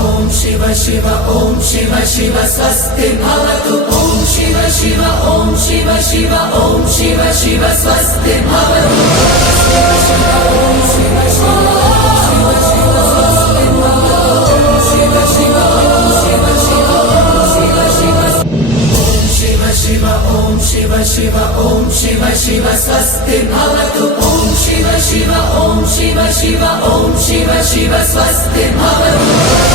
Om Shiva Shiva Om Shiva Shiva Swasti Bhavatu Om Shiva Shiva Om Shiva Shiva Om Shiva Shiva Swasti Bhavatu Shiva Shiva Om Shiva Shiva Shiva Shiva Swasti Bhavatu Shiva Shiva Om Shiva Shiva Shiva Shiva Om Shiva Shiva Om Shiva Shiva Om Shiva Shiva Swasti Bhavatu Om Shiva Shiva Om Shiva Shiva Om Shiva Shiva Swasti Bhavatu